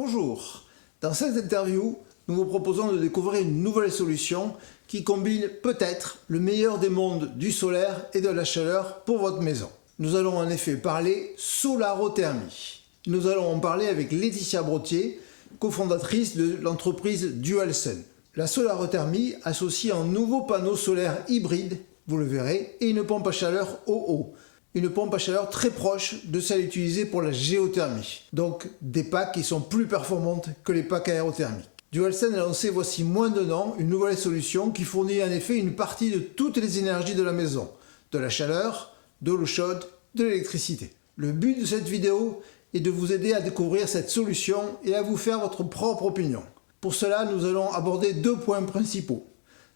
Bonjour, dans cette interview, nous vous proposons de découvrir une nouvelle solution qui combine peut-être le meilleur des mondes du solaire et de la chaleur pour votre maison. Nous allons en effet parler solarothermie. Nous allons en parler avec Laetitia Brottier, cofondatrice de l'entreprise Dualsun. La solarothermie associe un nouveau panneau solaire hybride, vous le verrez, et une pompe à chaleur OO. Une pompe à chaleur très proche de celle utilisée pour la géothermie. Donc des packs qui sont plus performantes que les packs aérothermiques. Dualsun a lancé voici moins d'un an une nouvelle solution qui fournit en effet une partie de toutes les énergies de la maison. De la chaleur, de l'eau chaude, de l'électricité. Le but de cette vidéo est de vous aider à découvrir cette solution et à vous faire votre propre opinion. Pour cela, nous allons aborder deux points principaux.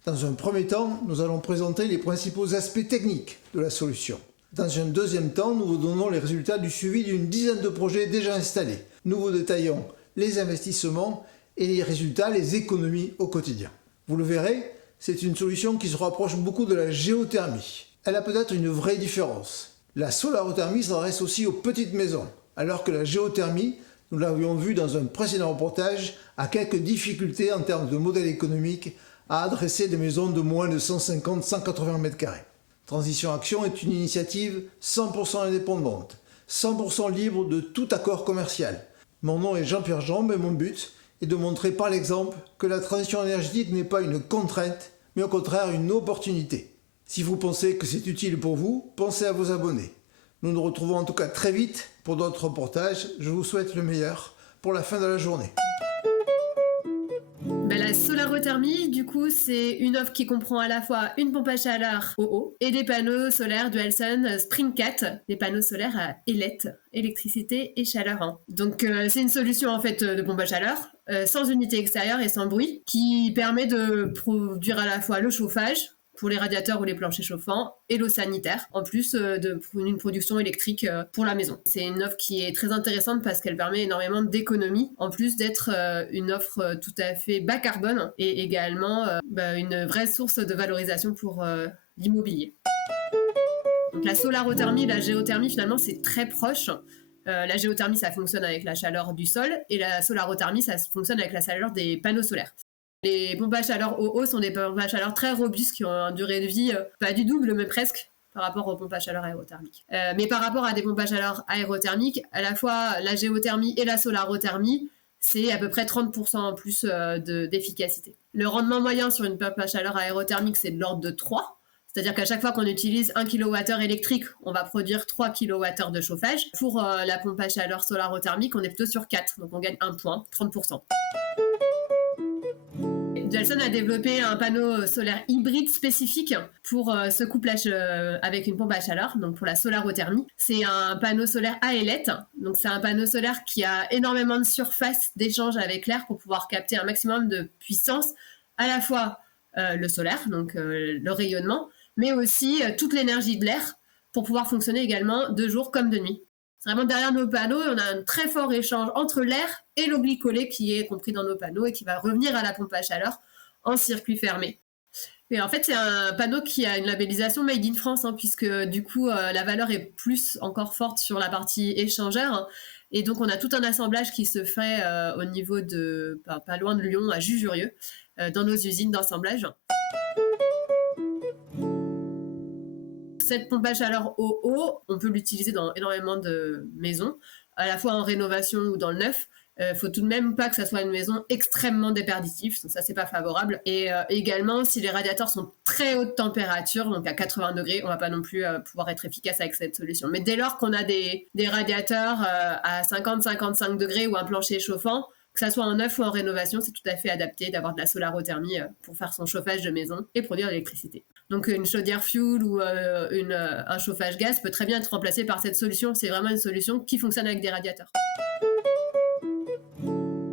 Dans un premier temps, nous allons présenter les principaux aspects techniques de la solution. Dans un deuxième temps, nous vous donnons les résultats du suivi d'une dizaine de projets déjà installés. Nous vous détaillons les investissements et les résultats, les économies au quotidien. Vous le verrez, c'est une solution qui se rapproche beaucoup de la géothermie. Elle a peut-être une vraie différence. La solarothermie s'adresse aussi aux petites maisons, alors que la géothermie, nous l'avions vu dans un précédent reportage, a quelques difficultés en termes de modèle économique à adresser des maisons de moins de 150-180 m². Transition Action est une initiative 100% indépendante, 100% libre de tout accord commercial. Mon nom est Jean-Pierre Jambe et mon but est de montrer par l'exemple que la transition énergétique n'est pas une contrainte, mais au contraire une opportunité. Si vous pensez que c'est utile pour vous, pensez à vous abonner. Nous nous retrouvons en tout cas très vite pour d'autres reportages. Je vous souhaite le meilleur pour la fin de la journée. La solarothermie, du coup, c'est une offre qui comprend à la fois une pompe à chaleur OO et des panneaux solaires Dualsun Spring 4, des panneaux solaires à électricité et chaleur. Donc, c'est une solution en fait de pompe à chaleur sans unité extérieure et sans bruit, qui permet de produire à la fois le chauffage pour les radiateurs ou les planchers chauffants et l'eau sanitaire, en plus d'une production électrique pour la maison. C'est une offre qui est très intéressante parce qu'elle permet énormément d'économies, en plus d'être une offre tout à fait bas carbone et également une vraie source de valorisation pour l'immobilier. Donc la solarothermie et la géothermie, finalement, c'est très proche. La géothermie, ça fonctionne avec la chaleur du sol et la solarothermie, ça fonctionne avec la chaleur des panneaux solaires. Les pompes à chaleur OO sont des pompes à chaleur très robustes qui ont une durée de vie pas du double, mais presque, par rapport aux pompes à chaleur aérothermiques. Mais par rapport à des pompes à chaleur aérothermiques, à la fois la géothermie et la solarothermie, c'est à peu près 30% en plus d'efficacité. Le rendement moyen sur une pompe à chaleur aérothermique, c'est de l'ordre de 3. C'est-à-dire qu'à chaque fois qu'on utilise 1 kWh électrique, on va produire 3 kWh de chauffage. Pour la pompe à chaleur solarothermique, on est plutôt sur 4, donc on gagne 1 point, 30%. Dualsun a développé un panneau solaire hybride spécifique pour ce couplage avec une pompe à chaleur, donc pour la solarothermie. C'est un panneau solaire à ailettes, donc c'est un panneau solaire qui a énormément de surface d'échange avec l'air pour pouvoir capter un maximum de puissance, à la fois le solaire, donc le rayonnement, mais aussi toute l'énergie de l'air pour pouvoir fonctionner également de jour comme de nuit. C'est vraiment derrière nos panneaux, on a un très fort échange entre l'air et l'eau glycolée qui est compris dans nos panneaux et qui va revenir à la pompe à chaleur en circuit fermé. Et en fait, c'est un panneau qui a une labellisation Made in France, puisque du coup, la valeur est plus encore forte sur la partie échangeur. Et donc, on a tout un assemblage qui se fait au niveau de, pas loin de Lyon, à Jujurieux, dans nos usines d'assemblage. Cette pompe à chaleur OO, on peut l'utiliser dans énormément de maisons, à la fois en rénovation ou dans le neuf. Faut tout de même pas que ça soit une maison extrêmement déperditive, donc ça c'est pas favorable. Et également, si les radiateurs sont très haute température, donc à 80 degrés, on va pas non plus pouvoir être efficace avec cette solution. Mais dès lors qu'on a des radiateurs à 50-55 degrés ou un plancher chauffant, que ça soit en neuf ou en rénovation, c'est tout à fait adapté d'avoir de la solarothermie pour faire son chauffage de maison et produire de l'électricité. Donc une chaudière fuel ou un chauffage gaz peut très bien être remplacé par cette solution. C'est vraiment une solution qui fonctionne avec des radiateurs.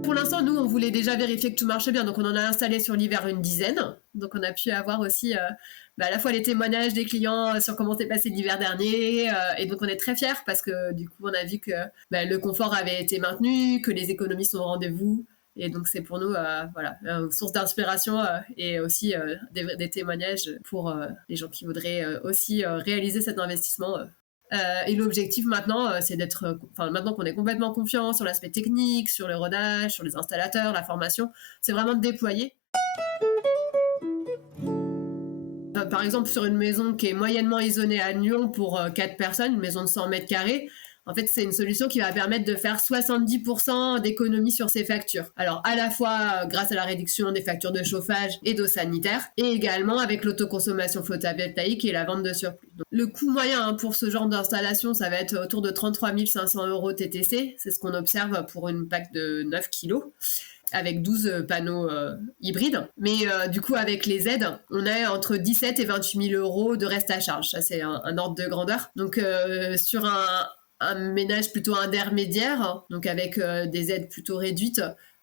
Pour l'instant, nous, on voulait déjà vérifier que tout marchait bien, donc on en a installé sur l'hiver une dizaine. Donc on a pu avoir aussi à la fois les témoignages des clients sur comment s'est passé l'hiver dernier, et donc on est très fiers parce que du coup on a vu que le confort avait été maintenu, que les économies sont au rendez-vous. Et donc c'est pour nous une source d'inspiration et aussi des témoignages pour les gens qui voudraient aussi réaliser cet investissement Et l'objectif maintenant, c'est maintenant qu'on est complètement confiant sur l'aspect technique, sur le rodage, sur les installateurs, la formation, c'est vraiment de déployer. Par exemple, sur une maison qui est moyennement isolée à Lyon pour 4 personnes, une maison de 100 mètres carrés, en fait, c'est une solution qui va permettre de faire 70% d'économie sur ses factures. Alors, à la fois grâce à la réduction des factures de chauffage et d'eau sanitaire, et également avec l'autoconsommation photovoltaïque et la vente de surplus. Donc, le coût moyen pour ce genre d'installation, ça va être autour de 33 500 € TTC. C'est ce qu'on observe pour une PAC de 9 kg avec 12 panneaux hybrides. Mais du coup, avec les aides, on est entre 17 et 28 000 € de reste à charge. Ça, c'est un ordre de grandeur. Donc, sur un ménage plutôt intermédiaire, donc avec des aides plutôt réduites,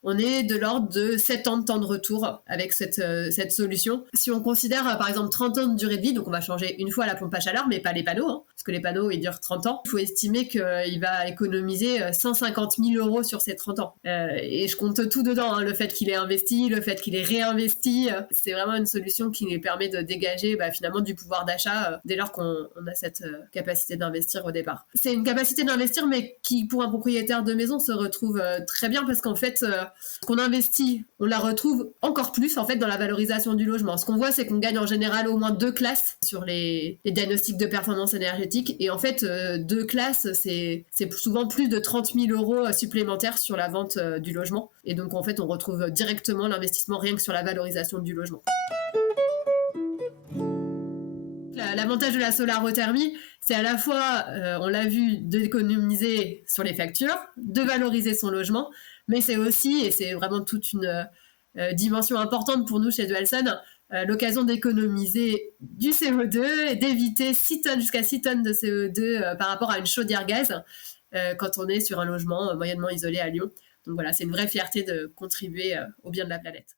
on est de l'ordre de 7 ans de temps de retour avec cette solution. Si on considère par exemple 30 ans de durée de vie, donc on va changer une fois la pompe à chaleur, mais pas les panneaux, parce que les panneaux ils durent 30 ans, il faut estimer qu'il va économiser 150 000 € sur ces 30 ans. Et je compte tout dedans, le fait qu'il ait investi, le fait qu'il ait réinvesti, c'est vraiment une solution qui lui permet de dégager finalement du pouvoir d'achat dès lors qu'on a cette capacité d'investir au départ. C'est une capacité d'investir, mais qui pour un propriétaire de maison se retrouve très bien parce qu'en fait, ce qu'on investit, on la retrouve encore plus en fait dans la valorisation du logement. Ce qu'on voit, c'est qu'on gagne en général au moins 2 classes sur les diagnostics de performance énergétique. Et en fait, 2 classes, c'est souvent plus de 30 000 € supplémentaires sur la vente du logement. Et donc en fait, on retrouve directement l'investissement rien que sur la valorisation du logement. L'avantage de la solarothermie, c'est à la fois, on l'a vu, d'économiser sur les factures, de valoriser son logement, mais c'est aussi, et c'est vraiment toute une dimension importante pour nous chez Dualsun, l'occasion d'économiser du CO2 et d'éviter jusqu'à 6 tonnes de CO2 par rapport à une chaudière gaz quand on est sur un logement moyennement isolé à Lyon. Donc voilà, c'est une vraie fierté de contribuer au bien de la planète.